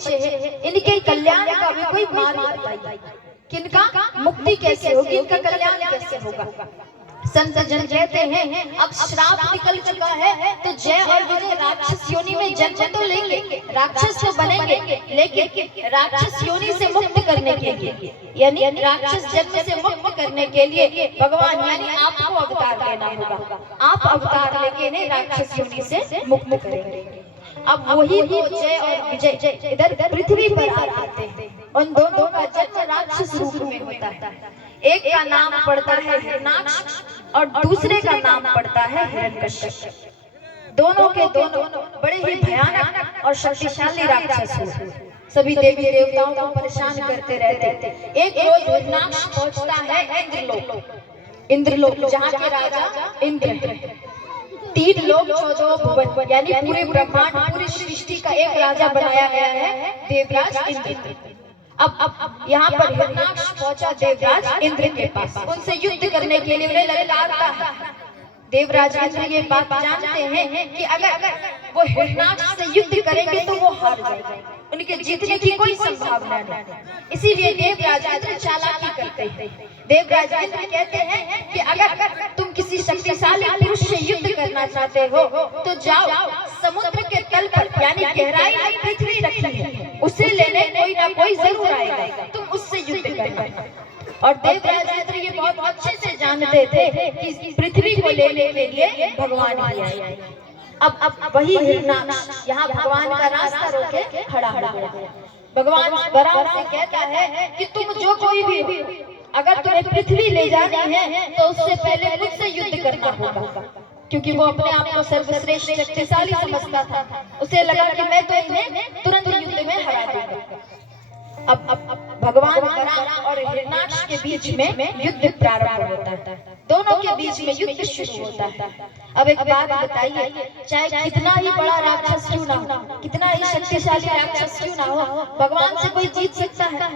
बच्चे हैं, इनके कल्याण का भी कोई मार्ग बताइए, किनका मुक्ति कैसे होगी, इनका कल्याण कैसे होगा। संत जन कहते हैं अब श्राप निकल चुका है तो जय और विजय राक्षस योनि में जन्म तो लेंगे, राक्षस तो बनेंगे, लेकिन राक्षस योनि से मुक्त करने के लिए, यानी राक्षस जन्म से मुक्त करने के लिए भगवान यानी आपको अवतार लेना होगा। आप अवतार लेके इन्हें राक्षस योनि से मुक्त करेंगे। अब वही दो जय और विजय इधर पृथ्वी पर आते हैं, उन दोनों का जन्म राक्षस रूप में होता है। एक का नाम पड़ता है हिरण्याक्ष और दूसरे का नाम पड़ता है हिरण्यकश्यप। दोनों के दोनों बड़े ही भयानक और शक्तिशाली राक्षस हैं, सभी देवी देवताओं को परेशान करते रहते थे। एक रोज हिरण्याक्ष पहुंचता है इंद्रलोक, जहाँ के राजा इंद्र हैं। 3 लोक 14 भुवन यानी पूरे ब्रह्मांड पूरी सृष्टि का एक राजा बनाया गया है देवराज इंद्र। अब यहाँ पर हिरण्याक्ष पहुंचा देवराज इंद्र के पास, उनसे युद्ध करने के लिए उन्हें ललकारता है। देवराज इंद्र ये बात जानते हैं कि अगर वो हिरण्याक्ष से युद्ध करेंगे तो वो हार जाएंगे, उनके जीतने की कोई संभावना नहीं। इसीलिए देवराज इंद्र चालाकी करते हैं। देवराज इंद्र कहते हैं कि अगर तुम किसी शक्तिशाली पुरुष से युद्ध करना चाहते हो तो जाओ समुद्र के तल पर यानी गहराई में पृथ्वी रखी है, उसे लेने कोई ना कोई जरूर आएगा, तुम उससे युद्ध करना। और देवराज इंद्र ये बहुत अच्छे से जानते थे कि पृथ्वी को लेने के लिए भगवान ही आए। अब वही हिरण्याक्ष यहाँ भगवान का रास्ता रोके खड़ा हो गया। भगवान बराबर से कहता है कि तुम जो कोई भी हो, अगर तुम्हें पृथ्वी ले जानी है तो उससे पहले मुझसे युद्ध करना होगा, क्योंकि वो अपने आप को सर्वश्रेष्ठ शक्तिशाली समझता था। उसे लगा कि मैं तो इन्हें तुरंत युद्ध में हरा दूंगा। अब भगवान बराह और हिरण्याक्ष के बीच में युद्ध प्रारंभ होता है, दोनों के बीच में युद्ध शुरू होता है। अब एक बात बताइए, चाहे कितना ही बड़ा राक्षस क्यों ना हो, कितना ही शक्तिशाली राक्षस क्यों ना हो, भगवान से कोई जीत सकता है?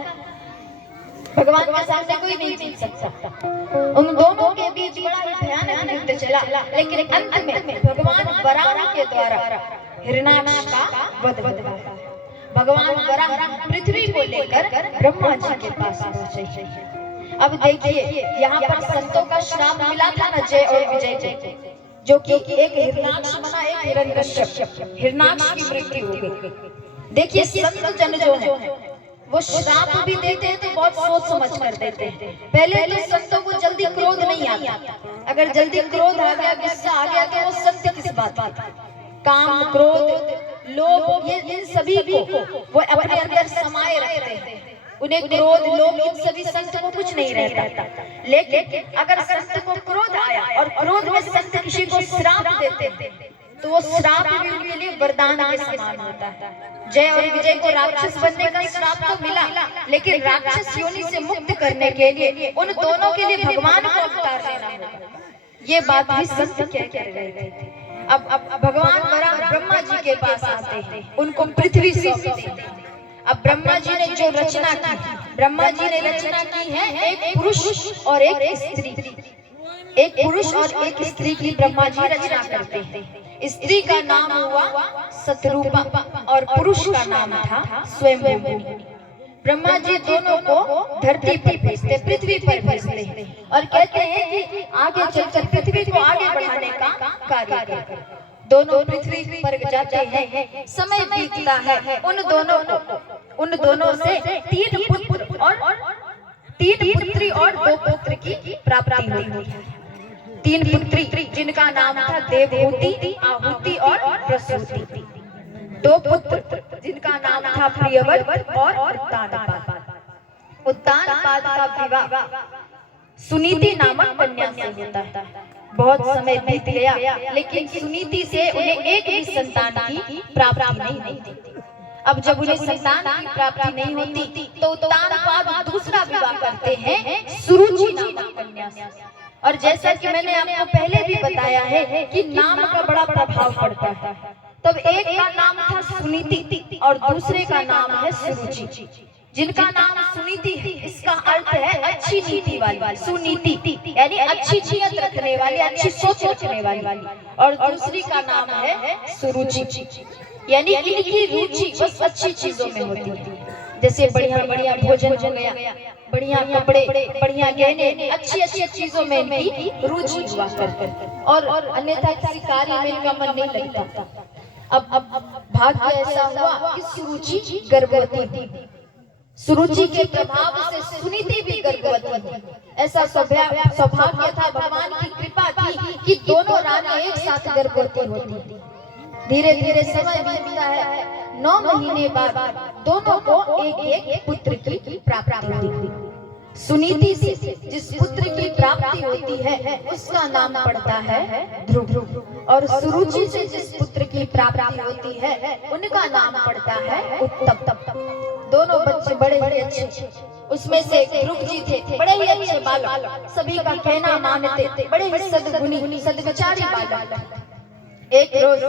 भगवान के सामने कोई नहीं जीत सकता। उन दोनों के बीच बड़ा ही भयानक युद्ध चला, लेकिन अंत में भगवान बराह के द्वारा हिरण्याक्ष का वध हुआ। भगवान बराह पृथ्वी को लेकर ब्रह्मा जी के पास पहुंचे। अब देखिए यहाँ पर संतों का श्राप मिला था ना जय और विजय को, जो कि एक हिरण्याक्ष बना एक हिरण्यकश्यप, हिरण्याक्ष की मृत्यु हो गई। देखिए संत जन जो है वो श्राप भी देते हैं तो बहुत सोच समझ कर देते हैं। पहले तो संतों को जल्दी क्रोध नहीं आता, अगर जल्दी क्रोध आ गया, गुस्सा आ गया तो वो संत किस बात का? काम, क्रोध, लोभ, ये इन सभी को वो अपने अंदर समाये रखते हैं। उन्हें क्रोध, लोभ इन सभी संत को कुछ नहीं रहता। लेकिन अगर संत को क्रोध आया और क्रोध में संत किसी को श्राप देते थे तो वो श्राप भी उनके लिए वरदान के समान होता है। जय और विजय को राक्षस बनने का श्राप तो मिला, लेकिन राक्षस योनि से मुक्त करने के लिए उन दोनों के लिए भगवान को अवतार लेना होगा। ये बात भी संत कह कर गए थे। अब भगवान बराह ब्रह्मा जी के पास आते हैं, उनको पृथ्वी सौंपते हैं। अब ब्रह्मा जी ने जो रचना की, ब्रह्मा जी ने रचना की है एक पुरुष और एक स्त्री, एक पुरुष और एक स्त्री की ब्रह्मा जी रचना करते हैं। स्त्री का नाम हुआ सतरूपा और पुरुष का नाम था स्वयंभू। ब्रह्मा जी दोनों को धरती पर भेजते, पृथ्वी पर भेजते हैं और कहते हैं कि आगे चलकर पृथ्वी को आगे बढ़ाने का कार्य करें। दोनों पृथ्वी पर जाते हैं, समय बीतता है, उन दोनों से 3 पुत्र और 3 पुत्री और 2 पुत्र की प्राप्ति हुई है। 3 पुत्री जिनका नाम था देवहूति, आहुति और प्रसूति। 2 पुत्र जिनका नाम था प्रियव्रत और उत्तानपाद। उत्तानपाद का विवाह सुनीति नामक कन्या से होता है। बहुत समय बीत गया, लेकिन सुनीति से उन्हें एक भी संतान की प्राप्ति नहीं होती। अब जब उन्हें संतान की प्राप्ति नहीं होती तो उत्तानपाद दूसरा विवाह करते हैं सुरुचि नामक कन्या से। और जैसा कि मैंने आपको पहले भी बताया है कि नाम का बड़ा प्रभाव पड़ता है। तब एक का नाम था सुनीति और दूसरे का नाम है सुरुचि। जिनका नाम सुनीति है इसका अर्थ है अच्छी नीति वाली, सुनीति यानी अच्छी नीयत रखने वाली, अच्छी सोच रखने वाली, और दूसरी का नाम है सुरुचि यानी इनकी रुचि बस अच्छी चीजों में होती है। जैसे बढ़िया बढ़िया भोजन हो गया, बढ़िया कपड़े, बढ़िया गहने, अच्छी अच्छी चीजों में इनकी रुचि हुआ करती, और अन्यथा किसी कार्य में इनका मन नहीं लगता। अब भाग्य ऐसा हुआ कि सुरुचि गर्भवती थी। सुरुचि के प्रभाव से सुनीति भी गर्भवती थी। ऐसा सौभाग्य था, भगवान की कृपा थी कि दोनों रानी एक साथ गर्भवती होती थी। धीरे धीरे समय बीतता है, 9 महीने बाद दोनों को एक एक पुत्र की प्राप्ति हुई। सुनीति से जिस पुत्र की प्राप्ति होती है उसका नाम पड़ता है ध्रुव, और सुरुचि से जिस पुत्र की प्राप्ति होती है उनका नाम पड़ता है उत्तम। दोनों बच्चे बड़े ही अच्छे, उसमें से ध्रुव जी थे बड़े ही अच्छे बालक, सभी का कहना मानते, बड़े ही सद्गुणी सद्विचारी बालक। एक रोज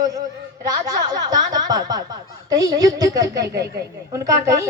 राजा उत्तानपाद कहीं युद्ध करने गए, उनका कहीं